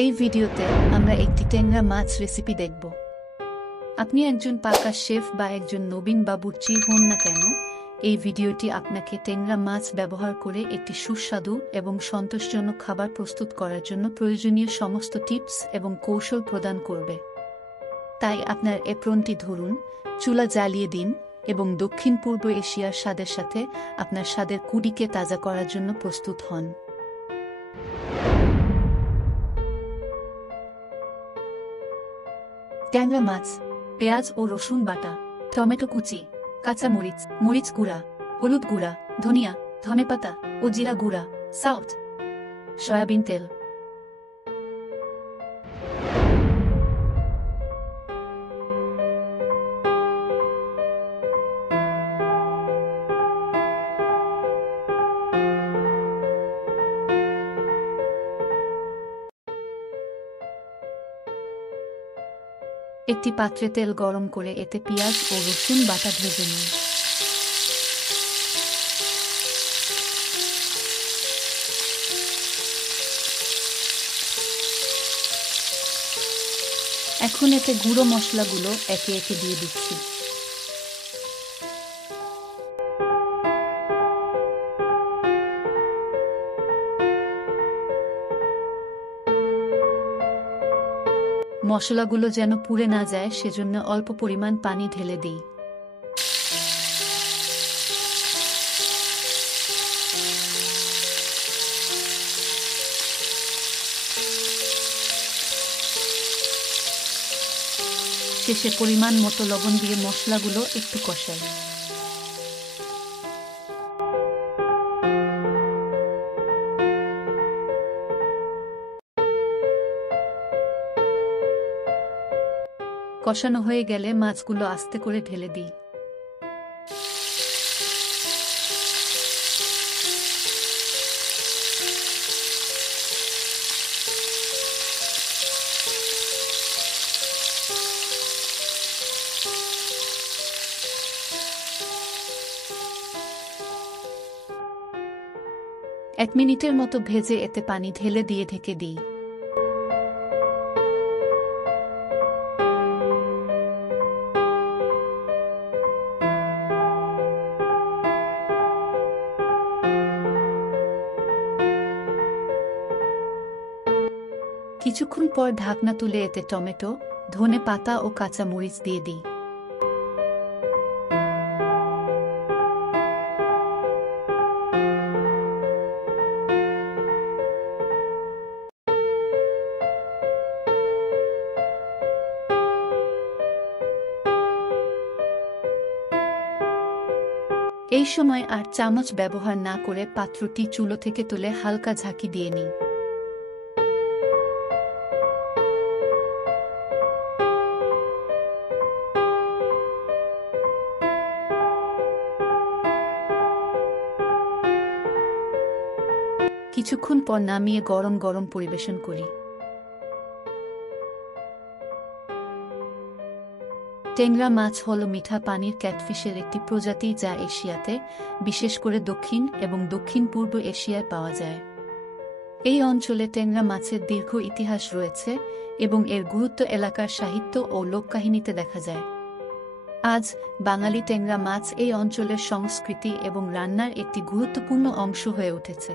এই ভিডিওতে আমরা একটি টেংরা মাছ রেসিপি দেখব। আপনি একজন পাকা শেফ বা একজন নবীন বাবুর্চি হন না কেন, এই ভিডিওটি আপনাকে টেংরা মাছ ব্যবহার করে একটি সুস্বাদু এবং সন্তোষজনক খাবার প্রস্তুত করার জন্য প্রয়োজনীয় সমস্ত টিপস এবং কৌশল প্রদান করবে। তাই আপনার এপ্রনটি ধরুন, চুলা জ্বালিয়ে দিন এবং দক্ষিণ পূর্ব এশিয়ার স্বাদের সাথে আপনার স্বাদের কুডিকে তাজা করার জন্য প্রস্তুত হন। ট্যাংরা মাছ, পেঁয়াজ ও রসুন বাটা, টমেটো কুচি, কাঁচা মরিচ, মরিচ গুঁড়া, হলুদ গুঁড়া, ধনিয়া, ধনেপাতা ও জিরা গুঁড়া, সল্ট, সয়াবিন তেল। একটি পাত্রে তেল গরম করে এতে পেঁয়াজ ও রসুন বাটা ভেজে নিন। এখন এতে গুঁড়ো মশলাগুলো একে একে দিয়ে দিচ্ছি। মশলাগুলো যেন পুড়ে না যায় সেজন্য অল্প পরিমাণ পানি ঢেলে দিই। শেষে পরিমাণ মতো লবণ দিয়ে মশলাগুলো একটু কষাই। কষানো হয়ে গেলে মাছগুলো আস্তে করে ঢেলে দিই। এক মিনিটের মতো ভেজে এতে পানি ঢেলে দিয়ে ঢেকে দিই। কিছুক্ষণ পর ঢাকনা তুলে এতে টমেটো, ধনে পাতা ও কাঁচা মরিচ দিয়ে দিই। এই সময় আর চামচ ব্যবহার না করে পাত্রটি চুলো থেকে তুলে হালকা ঝাঁকি দিয়ে নিই। কিছুক্ষণ পর নামিয়ে গরম গরম পরিবেশন করি। টেংরা মাছ হল মিঠা পানির ক্যাটফিশের একটি প্রজাতি যা এশিয়াতে, বিশেষ করে দক্ষিণ এবং দক্ষিণ পূর্ব এশিয়ায় পাওয়া যায়। এই অঞ্চলে টেংরা মাছের দীর্ঘ ইতিহাস রয়েছে এবং এর গুরুত্ব এলাকার সাহিত্য ও লোককাহিনীতে দেখা যায়। আজ বাঙালি টেংরা মাছ এই অঞ্চলের সংস্কৃতি এবং রান্নার একটি গুরুত্বপূর্ণ অংশ হয়ে উঠেছে।